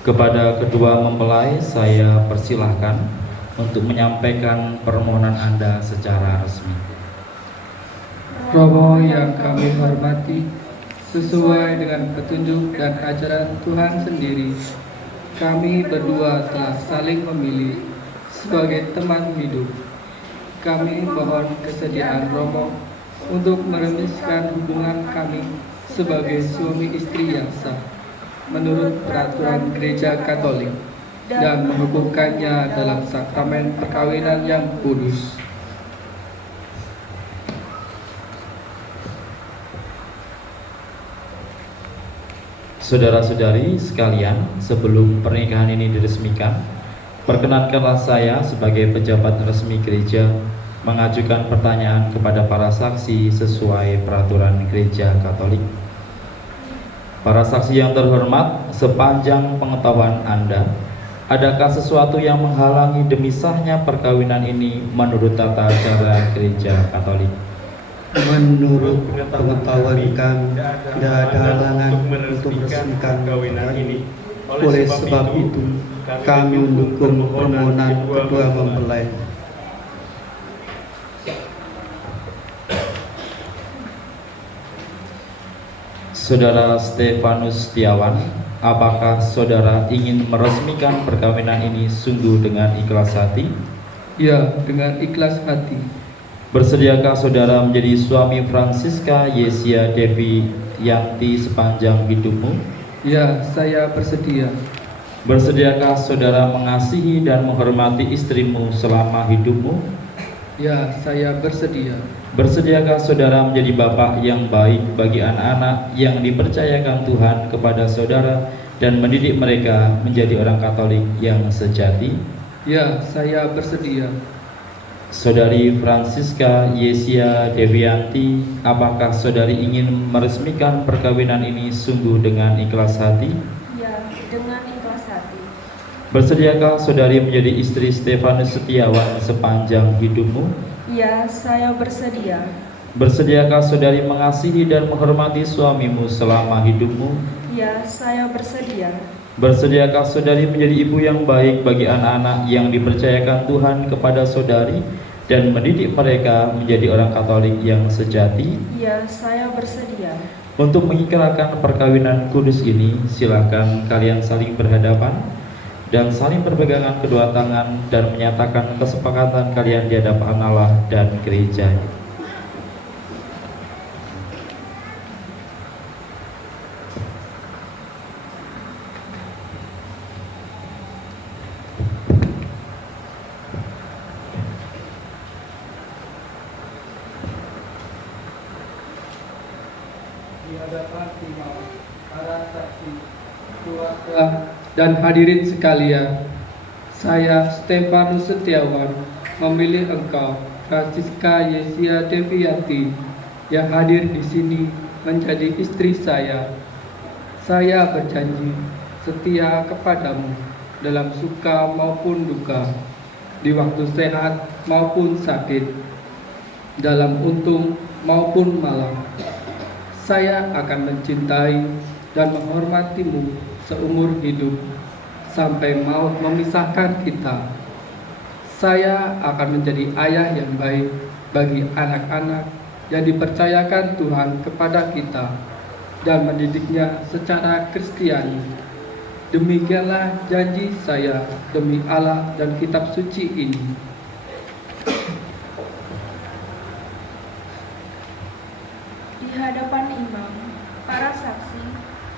Kepada kedua mempelai saya persilahkan untuk menyampaikan permohonan Anda secara resmi. Romo yang kami hormati, sesuai dengan petunjuk dan ajaran Tuhan sendiri, kami berdua telah saling memilih sebagai teman hidup. Kami mohon kesediaan Romo untuk meremiskan hubungan kami sebagai suami istri yang sah menurut peraturan Gereja Katolik dan mengukuhkannya dalam sakramen perkawinan yang kudus. Saudara-saudari sekalian, sebelum pernikahan ini diresmikan, perkenankanlah saya sebagai pejabat resmi gereja mengajukan pertanyaan kepada para saksi sesuai peraturan Gereja Katolik. Para saksi yang terhormat, sepanjang pengetahuan Anda, adakah sesuatu yang menghalangi demi sahnya perkawinan ini menurut tata cara Gereja Katolik? Menurut pengetahuan kami, tidak ada halangan untuk meresmikan perkawinan ini. Oleh sebab itu, kami mendukung permohonan kedua mempelai. Saudara Stefanus Setiawan, apakah saudara ingin meresmikan perkawinan ini sungguh dengan ikhlas hati? Ya, dengan ikhlas hati. Bersediakah saudara menjadi suami Francisca Yesia Devi Yanti sepanjang hidupmu? Ya, saya bersedia. Bersediakah saudara mengasihi dan menghormati istrimu selama hidupmu? Ya, saya bersedia. Bersediakah saudara menjadi bapak yang baik bagi anak-anak yang dipercayakan Tuhan kepada saudara dan mendidik mereka menjadi orang Katolik yang sejati? Ya, saya bersedia. Saudari Francisca Yesia Devianti, apakah saudari ingin meresmikan perkawinan ini sungguh dengan ikhlas hati? Ya, dengan ikhlas hati. Bersediakah saudari menjadi istri Stefanus Setiawan sepanjang hidupmu? Ya, saya bersedia. Bersediakah saudari mengasihi dan menghormati suamimu selama hidupmu? Ya, saya bersedia. Bersediakah saudari menjadi ibu yang baik bagi anak-anak yang dipercayakan Tuhan kepada saudari dan mendidik mereka menjadi orang Katolik yang sejati? Ya, saya bersedia. Untuk mengikrarkan perkawinan kudus ini, silakan kalian saling berhadapan dan saling berpegangan kedua tangan dan menyatakan kesepakatan kalian di hadapan Allah dan gereja. Di hadapan imam, para saksi, keluarga, dan hadirin sekalian, saya Stefanus Setiawan memilih engkau, Francisca Yesia Devianti, yang hadir di sini menjadi istri saya. Saya berjanji setia kepadamu dalam suka maupun duka, di waktu sehat maupun sakit, dalam untung maupun malang. Saya akan mencintai dan menghormatimu seumur hidup sampai maut memisahkan kita. Saya akan menjadi ayah yang baik bagi anak-anak yang dipercayakan Tuhan kepada kita dan mendidiknya secara Kristiani. Demikianlah janji saya demi Allah dan kitab suci ini. Di hadapan imam, para saksi,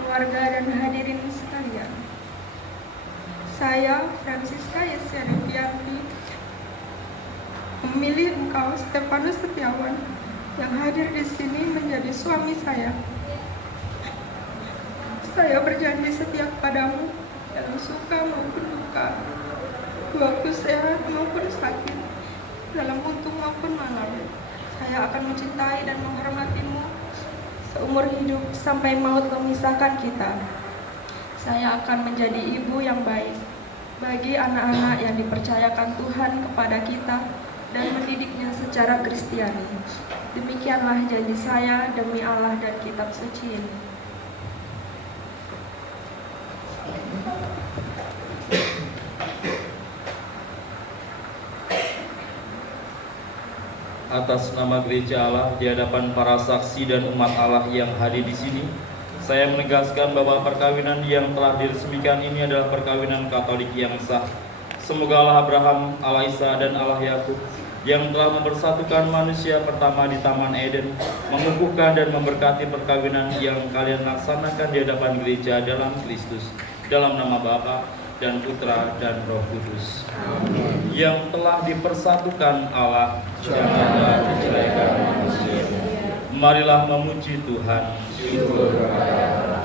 keluarga, dan hadirin sekalian, saya Francisca Yesia Devianti memilih engkau Stefanus Setiawan yang hadir di sini menjadi suami saya. Saya berjanji setia kepadamu dalam suka maupun duka, waktu sehat maupun sakit, dalam untung maupun malang. Saya akan mencintai dan menghormatimu seumur hidup sampai maut memisahkan kita. Saya akan menjadi ibu yang baik bagi anak-anak yang dipercayakan Tuhan kepada kita dan mendidiknya secara Kristiani. Demikianlah janji saya demi Allah dan kitab suci ini. atas nama gereja Allah di hadapan para saksi dan umat Allah yang hadir di sini, saya menegaskan bahwa perkawinan yang telah diresmikan ini adalah perkawinan Katolik yang sah. Semoga Allah Abraham, Allah Isa, dan Allah Yakub yang telah mempersatukan manusia pertama di Taman Eden mengukuhkan dan memberkati perkawinan yang kalian laksanakan di hadapan gereja dalam Kristus, dalam nama Bapa dan Putra dan Roh Kudus. Amin. Yang telah dipersatukan Allah, janganlah diceraikan manusia. Marilah memuji Tuhan. Syukur kepada Allah.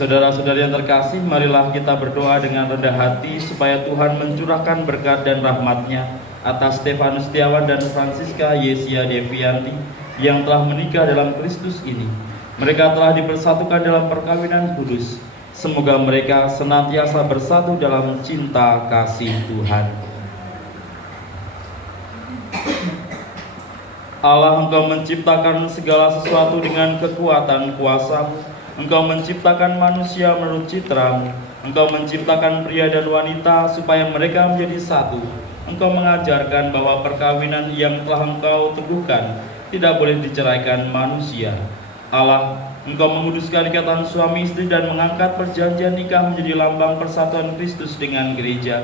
Saudara-saudari yang terkasih, marilah kita berdoa dengan rendah hati supaya Tuhan mencurahkan berkat dan rahmat-Nya atas Stefanus Setiawan dan Francisca Yesia Devianti yang telah menikah dalam Kristus ini. Mereka telah dipersatukan dalam perkawinan kudus. Semoga mereka senantiasa bersatu dalam cinta kasih Tuhan. Allah, Engkau menciptakan segala sesuatu dengan kekuatan kuasa-Mu. Engkau menciptakan manusia menurut citra-Mu. Engkau menciptakan pria dan wanita supaya mereka menjadi satu. Engkau mengajarkan bahwa perkawinan yang telah Engkau teguhkan tidak boleh diceraikan manusia. Allah, Engkau menguduskan ikatan suami istri dan mengangkat perjanjian nikah menjadi lambang persatuan Kristus dengan gereja.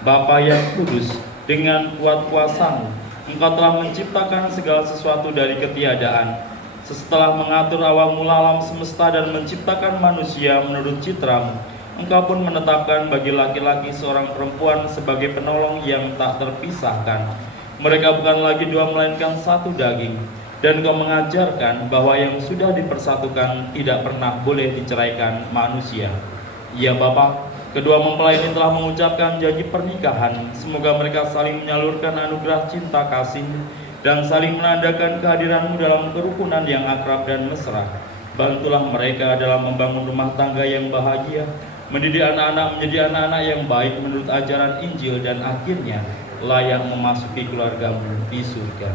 Bapa yang kudus, dengan kuat kuasa-Mu, Engkau telah menciptakan segala sesuatu dari ketiadaan. Setelah mengatur awal mula alam semesta dan menciptakan manusia menurut citra-Mu, Engkau pun menetapkan bagi laki-laki seorang perempuan sebagai penolong yang tak terpisahkan. Mereka bukan lagi dua melainkan satu daging. Dan Engkau mengajarkan bahwa yang sudah dipersatukan tidak pernah boleh diceraikan manusia. Ya Bapa, kedua mempelai ini telah mengucapkan janji pernikahan. Semoga mereka saling menyalurkan anugerah cinta kasih dan saling menandakan kehadiran-Mu dalam kerukunan yang akrab dan mesra. Bantulah mereka dalam membangun rumah tangga yang bahagia, mendidik anak-anak menjadi anak-anak yang baik menurut ajaran Injil, dan akhirnya layak memasuki keluarga-Mu di surga.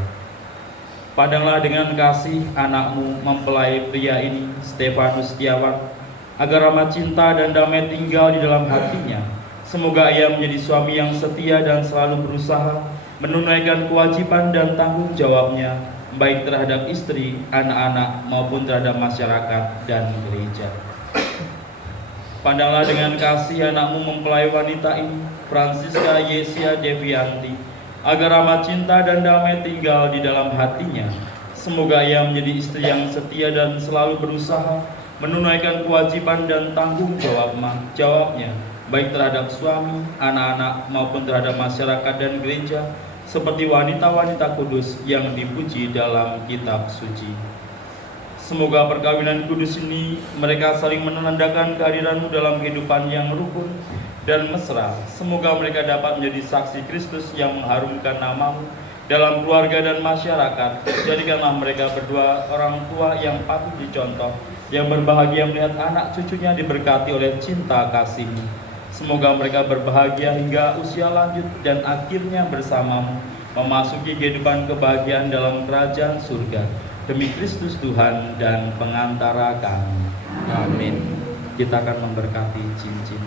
Pandanglah dengan kasih anak-Mu mempelai pria ini, Stefanus Setiawan, agar rahmat cinta dan damai tinggal di dalam hatinya. Semoga ia menjadi suami yang setia dan selalu berusaha menunaikan kewajiban dan tanggung jawabnya, baik terhadap istri, anak-anak, maupun terhadap masyarakat dan gereja. Pandanglah dengan kasih anak-Mu mempelai wanita ini, Francisca Yesia Devianti, agar rahmat cinta dan damai tinggal di dalam hatinya. Semoga ia menjadi istri yang setia dan selalu berusaha menunaikan kewajiban dan tanggung jawabnya, baik terhadap suami, anak-anak, maupun terhadap masyarakat dan gereja, seperti wanita-wanita kudus yang dipuji dalam kitab suci. Semoga perkawinan kudus ini mereka saling menandakan kehadiran-Mu dalam kehidupan yang rukun dan mesra. Semoga mereka dapat menjadi saksi Kristus yang mengharumkan nama-Mu dalam keluarga dan masyarakat. Jadikanlah mereka berdua orang tua yang patut dicontoh, yang berbahagia melihat anak cucunya diberkati oleh cinta kasih-Mu. Semoga mereka berbahagia hingga usia lanjut dan akhirnya bersama-Mu memasuki kehidupan kebahagiaan dalam kerajaan surga. Demi Kristus Tuhan dan pengantara kami. Amin. Kita akan memberkati cincin.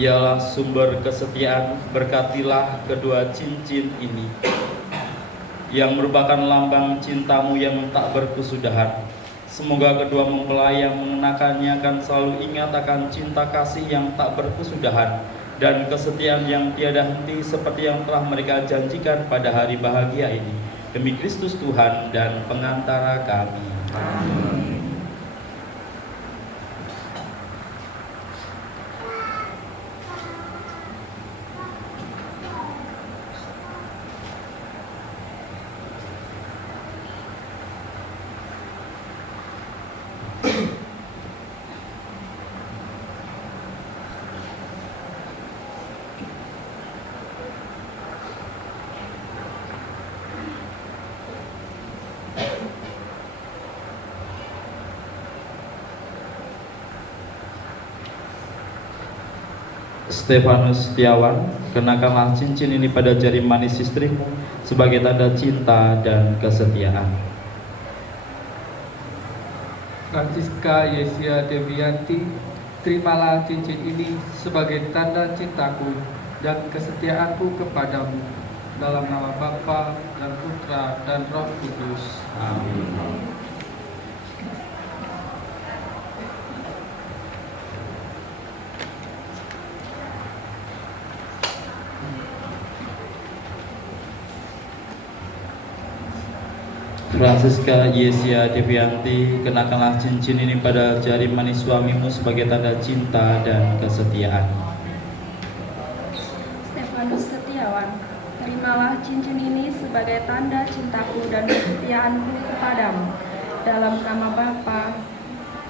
Ialah sumber kesetiaan, berkatilah kedua cincin ini yang merupakan lambang cinta-Mu yang tak berkesudahan. Semoga kedua mempelai yang mengenakannya akan selalu ingat akan cinta kasih yang tak berkesudahan dan kesetiaan yang tiada henti seperti yang telah mereka janjikan pada hari bahagia ini. Demi Kristus Tuhan dan pengantara kami. Amin. Stefanus Setiawan, kenakanlah cincin ini pada jari manis istrimu sebagai tanda cinta dan kesetiaan. Francisca Yesia Devianti, terimalah cincin ini sebagai tanda cintaku dan kesetiaanku kepadamu, dalam nama Bapa dan Putra dan Roh Kudus. Amin. Francisca Yesia Devianti, kenakanlah cincin ini pada jari manis suamimu sebagai tanda cinta dan kesetiaan. Stefanus Setiawan, terimalah cincin ini sebagai tanda cintaku dan kesetiaanku kepadamu, dalam nama Bapa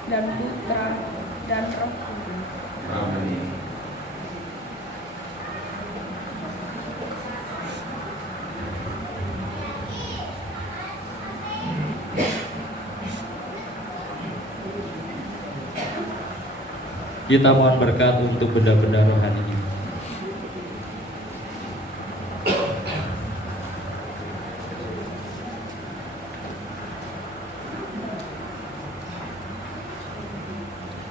dan Putra dan Roh Kudus. Amin. Kita mohon berkat untuk benda-benda rohani ini.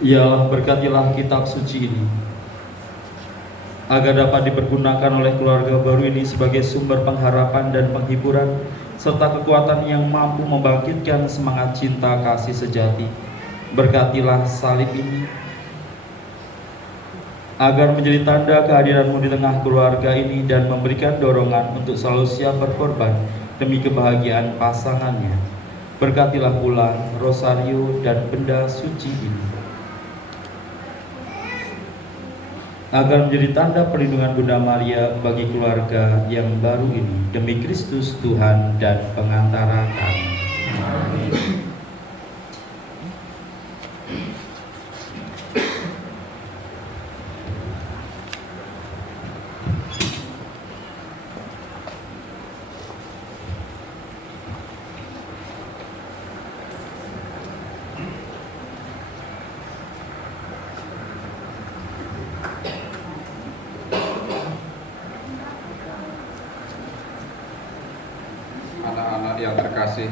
Ya Allah, berkatilah kitab suci ini agar dapat dipergunakan oleh keluarga baru ini sebagai sumber pengharapan dan penghiburan serta kekuatan yang mampu membangkitkan semangat cinta kasih sejati. Berkatilah salib ini agar menjadi tanda kehadiran-Mu di tengah keluarga ini dan memberikan dorongan untuk selalu siap berkorban demi kebahagiaan pasangannya. Berkatilah pula rosario dan benda suci ini agar menjadi tanda perlindungan Bunda Maria bagi keluarga yang baru ini, demi Kristus Tuhan dan pengantara kami. Amin. Anak-anak yang terkasih,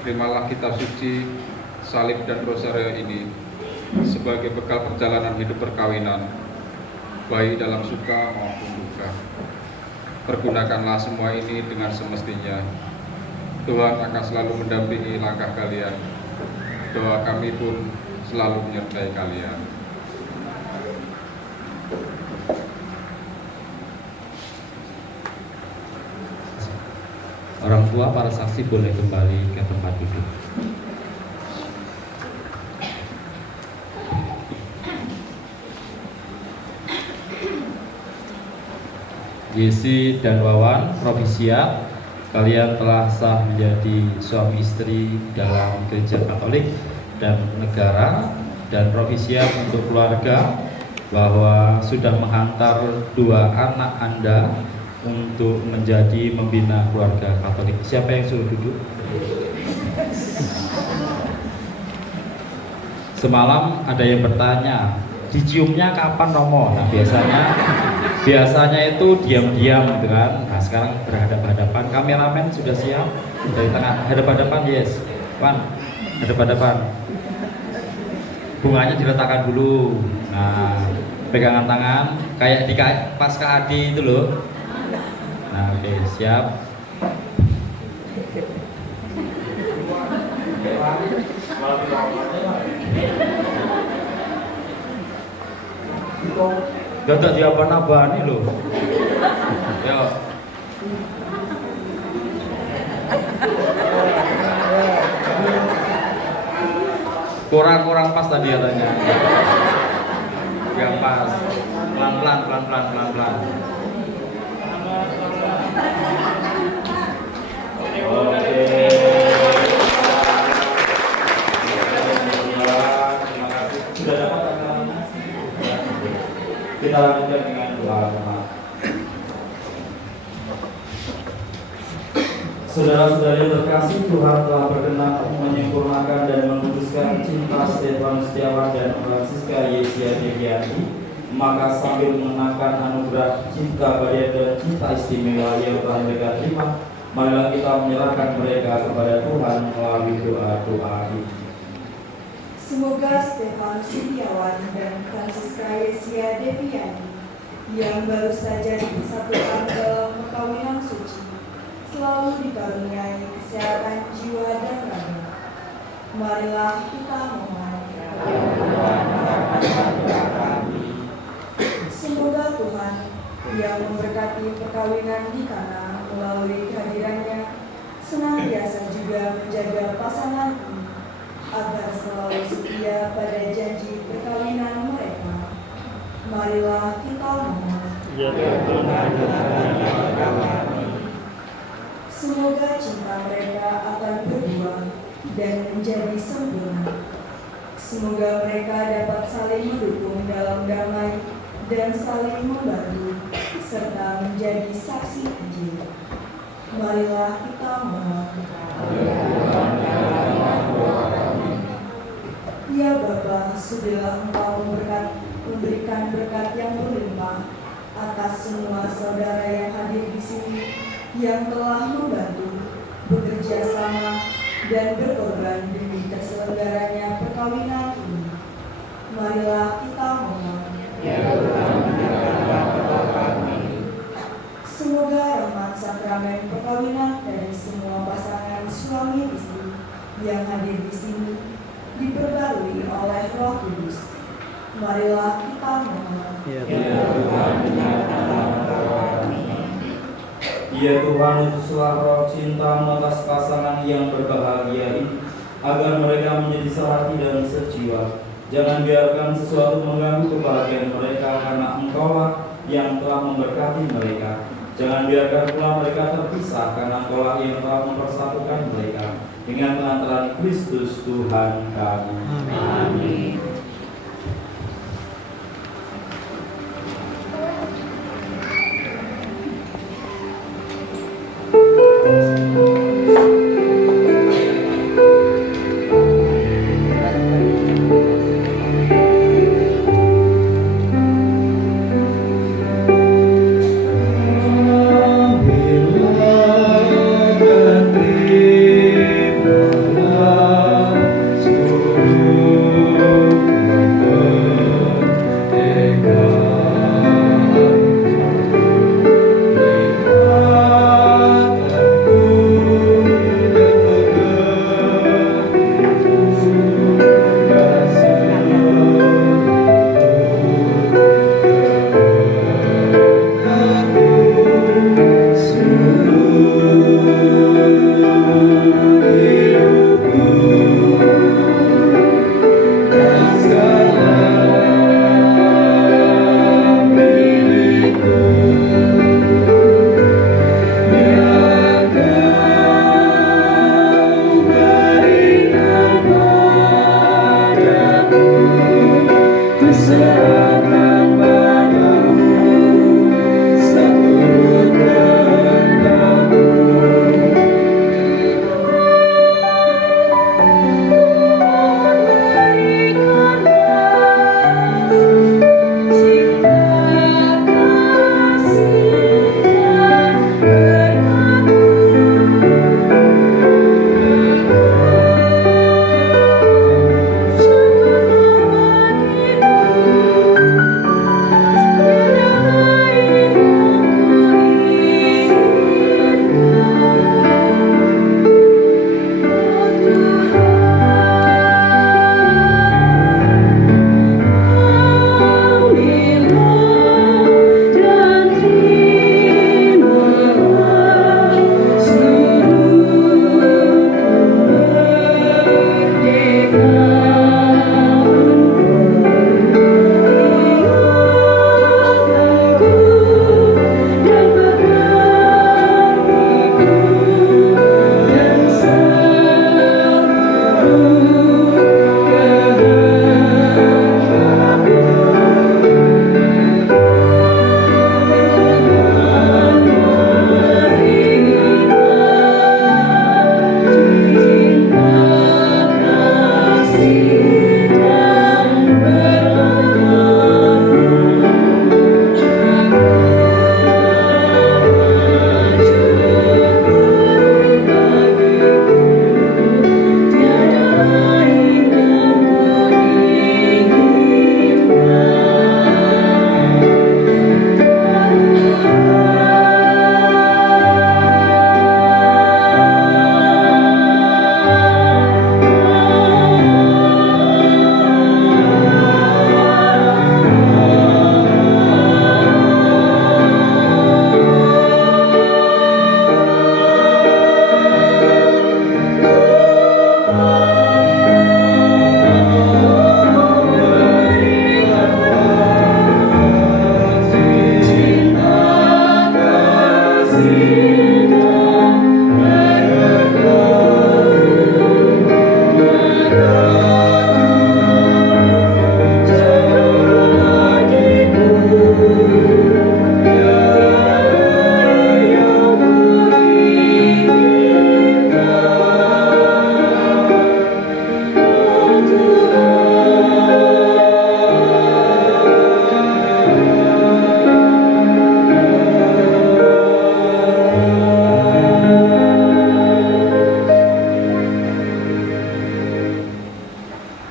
terimalah kitab suci, salib dan rosario ini sebagai bekal perjalanan hidup perkawinan, baik dalam suka maupun duka. Pergunakanlah semua ini dengan semestinya. Tuhan akan selalu mendampingi langkah kalian. Doa kami pun selalu menyertai kalian. Orang tua para saksi boleh kembali ke tempat duduk. Yesi dan Wawan, Provisia, kalian telah sah menjadi suami istri dalam gereja Katolik dan negara, dan Provisia untuk keluarga bahwa sudah menghantar 2 anak Anda untuk menjadi membina keluarga Katolik. Siapa yang suruh duduk? Semalam ada yang bertanya, diciumnya kapan Romo? Nah biasanya itu diam-diam gitu kan. Nah sekarang berhadapan-hadapan. Kameramen sudah siap? Dari tengah, hadap-hadapan, yes. Wan, hadap-hadapan. Bunganya diletakkan dulu. Nah, pegangan tangan kayak di pasca adi itu loh. Nah, oke, siap. Gak ada diapa-apa nih loh. Yo. Kurang pas tadi katanya. Yang pas. Pelan-pelan. Oke. Terima kasih. Sudah dapat tanggalnya? Kita lanjutkan dengan doa. Saudara-saudari terkasih, Tuhan telah berkenan menyempurnakan dan menguduskan cinta Stefanus Setiawan dan Francisca Yesia Devianti Maka sambil mengenakan anugerah cinta bahagia dan cinta istimewa yang telah mereka terima, marilah kita menyerahkan mereka kepada Tuhan melalui doa-doa ini. Semoga Stefan Setiawan dan Francisca Yesia Deviani yang baru saja disatukan dalam perkawinan suci selalu dikaruniai kesehatan jiwa dan raga. Marilah kita memohon. Semoga Tuhan yang memberkati perkawinan di Kana melalui kehadirannya senantiasa juga menjaga pasangan ini agar selalu setia pada janji perkawinan mereka. Marilah kita memohon. Semoga cinta mereka akan berbuah dan menjadi sempurna. Semoga mereka dapat saling mendukung dalam damai dan saling membantu serta menjadi saksi Injil. Marilah kita memohon. Ya Bapa, sudahlah Engkau memberikan berkat yang berlimpah atas semua saudara yang hadir di sini yang telah membantu, bekerja sama, dan berkorban demi terselenggaranya perkawinan ini. Marilah kita memohon. Semoga rahmat sakramen perkawinan dari semua pasangan suami istri yang hadir di sini diperbarui oleh Roh Kudus. Marilah kita memohon. Ya Tuhan, utuslah roh cinta-Mu atas pasangan yang berbahagia ini, agar mereka menjadi sehati dan sejiwa. Jangan biarkan sesuatu mengganggu kebahagiaan mereka, karena Engkaulah yang telah memberkati mereka. Jangan biarkan pula mereka terpisah, karena Engkaulah yang telah mempersatukan mereka dengan pengantaran Kristus Tuhan kami. Amin. Serah